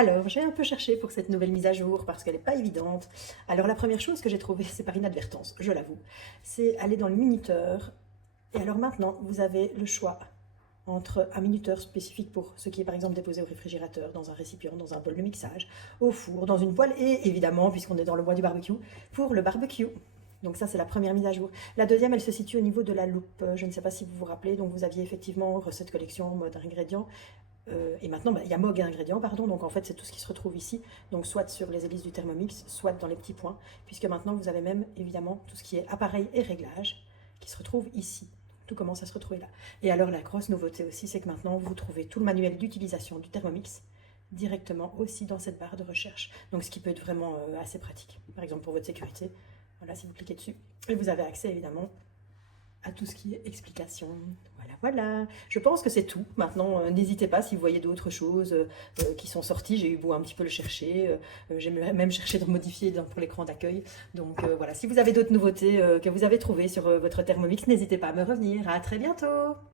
Alors, j'ai un peu cherché pour cette nouvelle mise à jour parce qu'elle n'est pas évidente. Alors, la première chose que j'ai trouvée, c'est par inadvertance, je l'avoue, c'est aller dans le minuteur. Et alors maintenant, vous avez le choix entre un minuteur spécifique pour ce qui est par exemple déposé au réfrigérateur, dans un récipient, dans un bol de mixage, au four, dans une poêle et évidemment, puisqu'on est dans le mois du barbecue, pour le barbecue. Donc ça, c'est la première mise à jour. La deuxième, elle se situe au niveau de la loupe. Je ne sais pas si vous vous rappelez, donc vous aviez effectivement recette collection, mode ingrédients. Et maintenant, il y a Mog et ingrédients, pardon, donc en fait c'est tout ce qui se retrouve ici, donc soit sur les hélices du Thermomix, soit dans les petits points, puisque maintenant vous avez même évidemment tout ce qui est appareil et réglage qui se retrouve ici. Tout commence à se retrouver là. Et alors la grosse nouveauté aussi, c'est que maintenant vous trouvez tout le manuel d'utilisation du Thermomix directement aussi dans cette barre de recherche. Donc ce qui peut être vraiment assez pratique. Par exemple pour votre sécurité, voilà, si vous cliquez dessus. Et vous avez accès évidemment à tout ce qui est explication. Voilà, voilà. Je pense que c'est tout. Maintenant, n'hésitez pas si vous voyez d'autres choses qui sont sorties. J'ai eu beau un petit peu le chercher. J'ai même cherché de modifier pour l'écran d'accueil. Donc voilà, si vous avez d'autres nouveautés que vous avez trouvées sur votre Thermomix, n'hésitez pas à me revenir. À très bientôt.